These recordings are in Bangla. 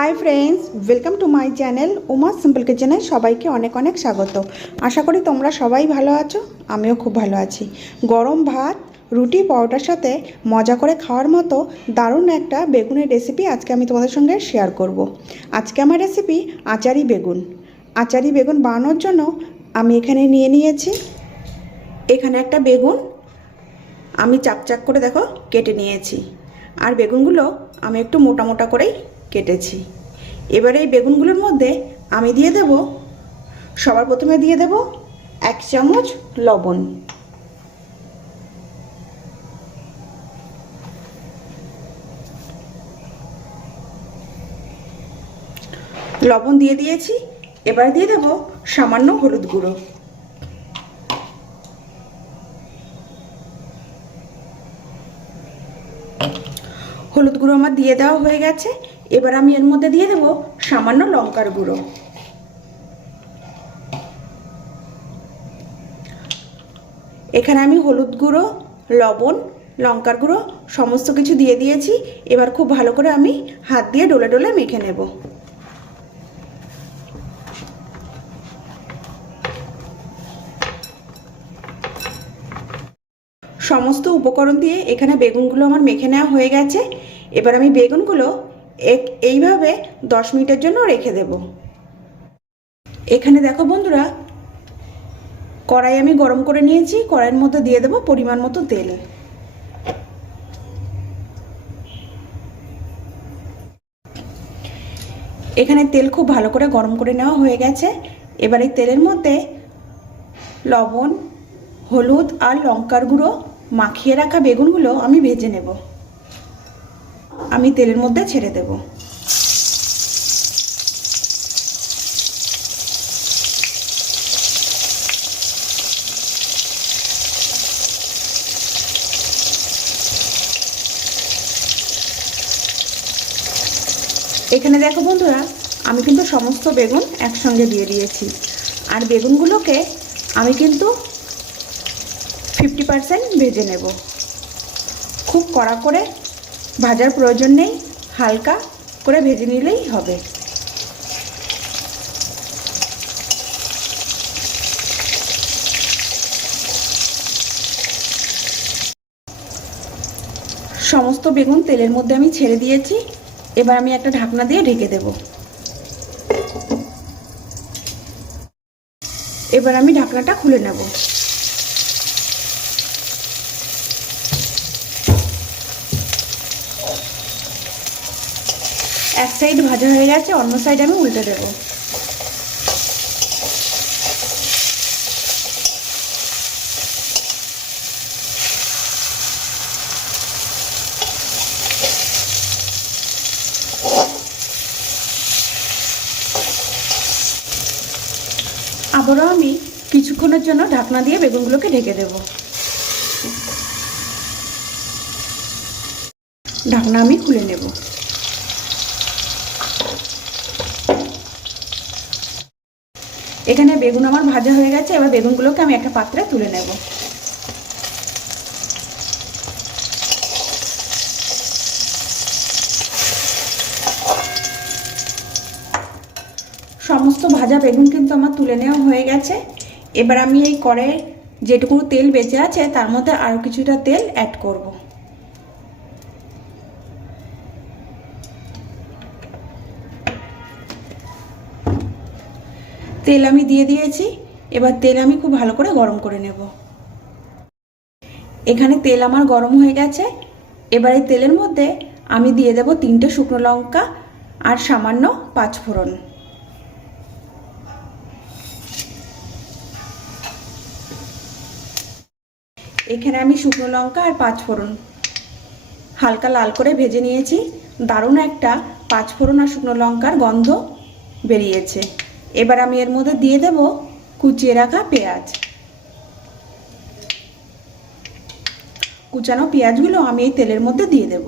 Hi friends welcome to my channel Uma simple কিচেনে সবাইকে অনেক অনেক স্বাগত। আশা করি তোমরা সবাই ভালো আছো, আমিও খুব ভালো আছি। গরম ভাত, রুটি, পরোটার সাথে মজা করে খাওয়ার মতো দারুণ একটা বেগুনের রেসিপি আজকে আমি তোমাদের সঙ্গে শেয়ার করব। আজকে আমার রেসিপি আচারি বেগুন। আচারি বেগুন বানানোর জন্য আমি এখানে নিয়ে নিয়েছি, এখানে একটা বেগুন। আমি চাক করে দেখো কেটে নিয়েছি। আর বেগুনগুলো আমি একটু মোটা মোটা করেই কেটেছি। এবারে এই বেগুনগুলোর মধ্যে আমি দিয়ে দেব, সবার প্রথমে দিয়ে দেব এক চামচ লবণ। লবণ দিয়ে দিয়েছি, এবার দিয়ে দেব সামান্য হলুদ গুঁড়ো। হলুদ গুঁড়ো আমার দিয়ে দেওয়া হয়ে গেছে এবার আমি এর মধ্যে দিয়ে দেব সামান্য লঙ্কার গুঁড়ো। এখানে আমি হলুদ গুঁড়ো, লবণ, লঙ্কার গুঁড়ো সমস্ত কিছু দিয়ে দিয়েছি। এবার খুব ভালো করে আমি হাত দিয়ে ডলে ডলে মেখে নেব। সমস্ত উপকরণ দিয়ে এখানে বেগুনগুলো আমার মেখে নেওয়া হয়ে গেছে। এবার আমি বেগুনগুলো এক, এইভাবে দশ মিনিটের জন্য রেখে দেব। এখানে দেখো বন্ধুরা, কড়াই আমি গরম করে নিয়েছি, কড়াইয়ের মধ্যে দিয়ে দেবো পরিমাণ মতো তেল। এখানে তেল খুব ভালো করে গরম করে নেওয়া হয়ে গেছে। এবার এই তেলের মধ্যে লবণ, হলুদ আর লঙ্কার গুঁড়ো মাখিয়ে রাখা বেগুনগুলো আমি ভেজে নেব। আমি তেলের মধ্যে ছেড়ে দেব। এখানে দেখো বন্ধুরা, আমি কিন্তু সমস্ত বেগুন একসঙ্গে দিয়ে দিয়েছি। আর বেগুনগুলোকে আমি কিন্তু ফিফটি পারসেন্ট ভেজে নেব। খুব কড়া করে ভাজার প্রয়োজন নেই, হালকা করে ভেজে নিলেই হবে। সমস্ত বেগুন তেলের মধ্যে আমি ছেড়ে দিয়েছি, এবার আমি একটা ঢাকনা দিয়ে ঢেকে দেব। এবার আমি ঢাকনাটা খুলে নেব। এক সাইড ভাজা হয়ে গেছে, অন্য সাইড আমি উল্টে দেব। আবারও আমি কিছুক্ষণের জন্য ঢাকনা দিয়ে বেগুনগুলোকে ঢেকে দেব। ঢাকনা আমি খুলে নেব। এখানে বেগুন আমার ভাজা হয়ে গেছে, এবার বেগুনগুলোকে আমি একটা পাত্রে তুলে নেব। সমস্ত ভাজা বেগুন কিন্তু আমার তুলে নেওয়া হয়ে গেছে। এবার আমি এই কড়ে যেটুকু তেল বেঁচে আছে, তার মধ্যে আরও কিছুটা তেল অ্যাড করব। তেল আমি দিয়ে দিয়েছি। এবার তেল আমি খুব ভালো করে গরম করে নেব। এখানে তেল আমার গরম হয়ে গেছে। এবার এই তেলের মধ্যে আমি দিয়ে দেব তিনটে শুকনো লঙ্কা আর সামান্য পাঁচফোড়ন। এখানে আমি শুকনো লঙ্কা আর পাঁচফোড়ন হালকা লাল করে ভেজে নিয়েছি। দারুণ একটা পাঁচফোড়ন আর শুকনো লঙ্কার গন্ধ বেরিয়েছে। এবার আমি এর মধ্যে দিয়ে দেব কুচিয়ে রাখা পেঁয়াজ। কুচানো পেঁয়াজগুলো আমি এই তেলের মধ্যে দিয়ে দেব।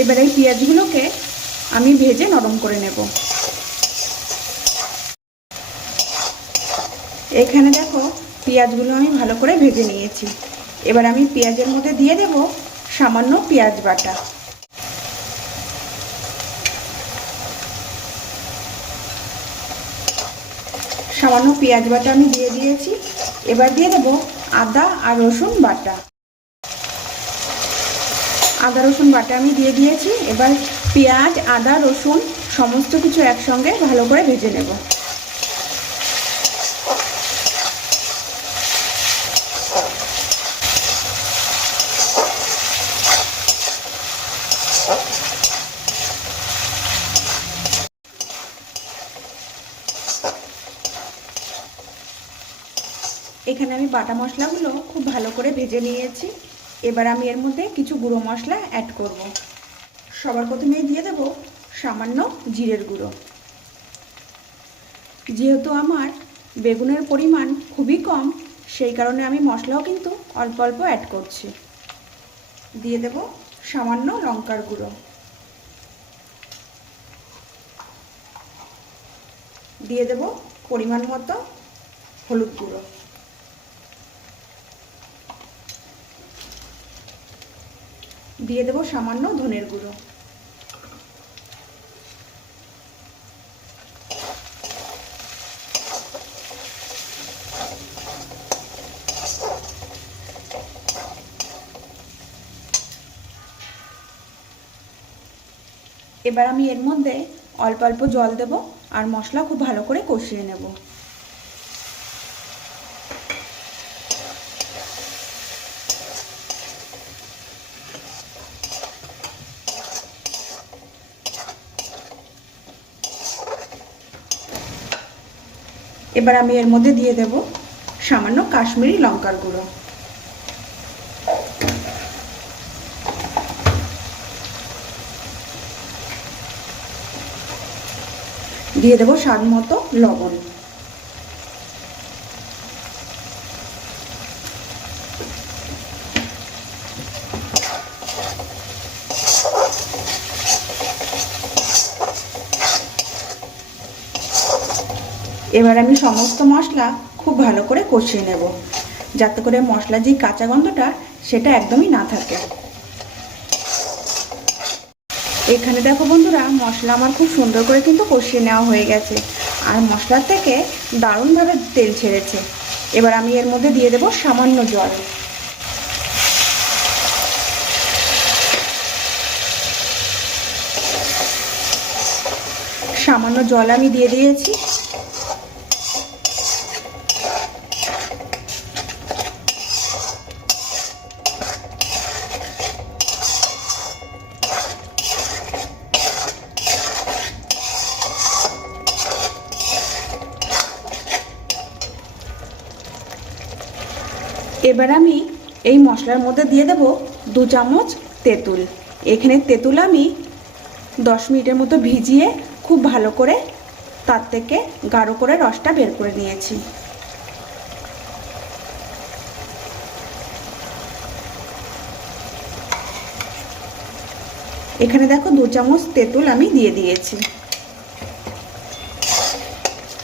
এবার এই পেঁয়াজগুলোকে আমি ভেজে নরম করে নেব। এখানে দেখো পেঁয়াজগুলো আমি ভালো করে ভেজে নিয়েছি। এবার আমি পেঁয়াজের মধ্যে দিয়ে দেব সামান্য পেঁয়াজ বাটা। সামান্য পেঁয়াজ বাটা আমি দিয়ে দিয়েছি। এবার দিয়ে দেব আদা আর রসুন বাটা। আদা রসুন বাটা আমি দিয়ে দিয়েছি। এবার পেঁয়াজ, আদা, রসুন সমস্ত কিছু একসঙ্গে ভালো করে ভেজে নেব এখানে আমি বাটা মশলাগুলো খুব ভালো করে ভেজে নিয়েছি। এবার আমি এর মধ্যে কিছু গুঁড়ো মশলা অ্যাড করব। সবার প্রথমেই দিয়ে দেব সামান্য জিরের গুঁড়ো। যেহেতু আমার বেগুনের পরিমাণ খুবই কম, সেই কারণে আমি মশলাও কিন্তু অল্প অল্প অ্যাড করছি। দিয়ে দেব সামান্য লঙ্কার গুঁড়ো। দিয়ে দেব পরিমাণ মতো হলুদ গুঁড়ো। দিয়ে দেব সামান্য ধনের গুঁড়ো। এবার আমি এর মধ্যে অল্প অল্প জল দেব আর মশলা খুব ভালো করে কষিয়ে নেব। এবার আমি এর মধ্যে দিয়ে দেব সামান্য কাশ্মীরি লঙ্কার গুঁড়ো। দিয়ে দেব স্বাদ মতো লবণ। এবার আমি সমস্ত মশলা খুব ভালো করে কষিয়ে নেব। যাতে করে মশলা যে কাঁচা গন্ধটা, সেটা একদমই না থাকে। এখানে দেখো বন্ধুরা, মশলা আমার খুব সুন্দর করে কিন্তু কষিয়ে নেওয়া হয়ে গেছে। আর মশলার থেকে দারুণভাবে তেল ছেড়েছে। এবার আমি এর মধ্যে দিয়ে দেব সামান্য জল। সামান্য জল আমি দিয়ে দিয়েছি। এবার আমি এই মশলার মধ্যে দিয়ে দেব দু চামচ তেঁতুল। এখানে তেঁতুল আমি দশ মিনিটের মতো ভিজিয়ে খুব ভালো করে তার থেকে গাঢ় করে রসটা বের করে নিয়েছি। এখানে দেখো দু চামচ তেঁতুল আমি দিয়ে দিয়েছি।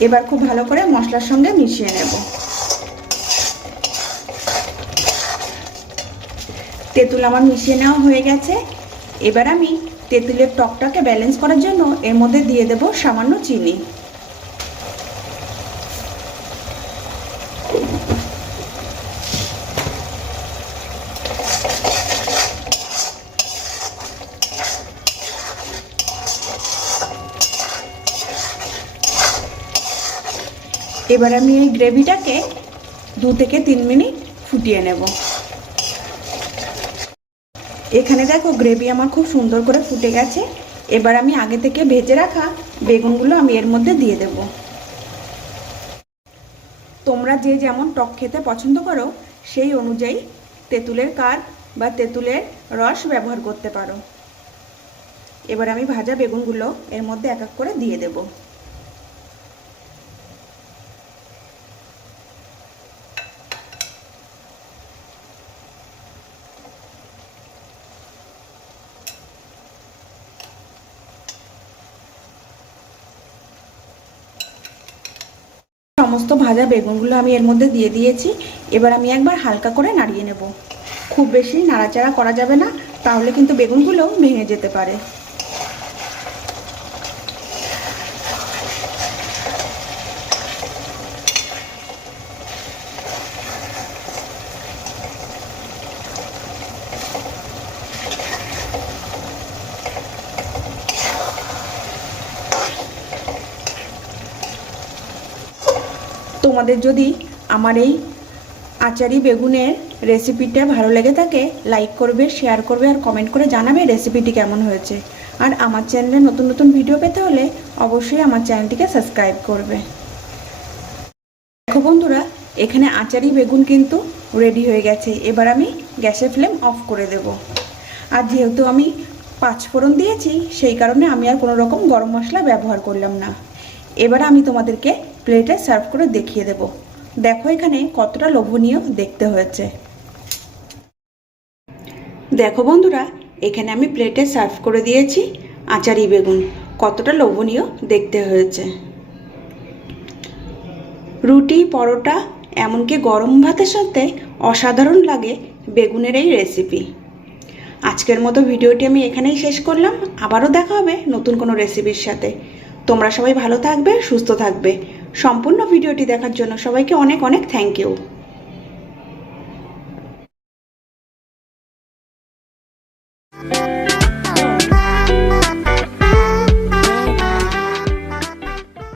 এবার খুব ভালো করে মশলার সঙ্গে মিশিয়ে নেব। তেঁতুল আমার মিশিয়ে নেওয়া হয়ে গেছে। এবার আমি তেঁতুলের টকটাকে ব্যালেন্স করার জন্য এর মধ্যে দিয়ে দেব সামান্য চিনি। এবার আমি এই গ্রেভিটাকে দু থেকে তিন মিনিট ফুটিয়ে নেব। এখানে দেখো গ্রেভি আমার খুব সুন্দর করে ফুটে গেছে। এবার আমি আগে থেকে ভেজে রাখা বেগুনগুলো আমি এর মধ্যে দিয়ে দেব। তোমরা যে যেমন টক খেতে পছন্দ করো, সেই অনুযায়ী তেঁতুলের কাঠ বা তেঁতুলের রস ব্যবহার করতে পারো। এবার আমি ভাজা বেগুনগুলো এর মধ্যে এক এক করে দিয়ে দেবো। সমস্ত ভাজা বেগুনগুলো আমি এর মধ্যে দিয়ে দিয়েছি। এবার আমি একবার হালকা করে নাড়িয়ে নেব। খুব বেশি নাড়াচাড়া করা যাবে না, তাহলে কিন্তু বেগুনগুলো ভেঙে যেতে পারে। তোমাদের যদি আমার এই আচারি বেগুনের রেসিপিটা ভালো লেগে থাকে লাইক করবে শেয়ার করবে আর কমেন্ট করে জানাবে রেসিপিটি কেমন হয়েছে। আর আমার চ্যানেলে নতুন নতুন ভিডিও পেতে হলে অবশ্যই আমার চ্যানেলটিকে সাবস্ক্রাইব করবে। দেখো বন্ধুরা, এখানে আচারি বেগুন কিন্তু রেডি হয়ে গেছে। এবার আমি গ্যাসের ফ্লেম অফ করে দেব। আর যেহেতু আমি পাঁচ ফোড়ন দিয়েছি, সেই কারণে আমি আর কোনো রকম গরম মশলা ব্যবহার করলাম না। এবার আমি তোমাদেরকে প্লেটে সার্ভ করে দেখিয়ে দেব। দেখো এখানে কতটা লোভনীয় দেখতে হয়েছে। দেখো বন্ধুরা, এখানে আমি প্লেটে সার্ভ করে দিয়েছি আচারি বেগুন। কতটা লোভনীয় দেখতে হয়েছে। রুটি, পরোটা, এমনকি গরম ভাতের সাথে অসাধারণ লাগে বেগুনের এই রেসিপি আজকের মতো ভিডিওটি আমি এখানেই শেষ করলাম। আবারও দেখা হবে নতুন কোনো রেসিপির সাথে। তোমরা সবাই ভালো থাকবে, সুস্থ থাকবে। সম্পূর্ণ ভিডিওটি দেখার জন্য সবাইকে অনেক অনেক থ্যাংক ইউ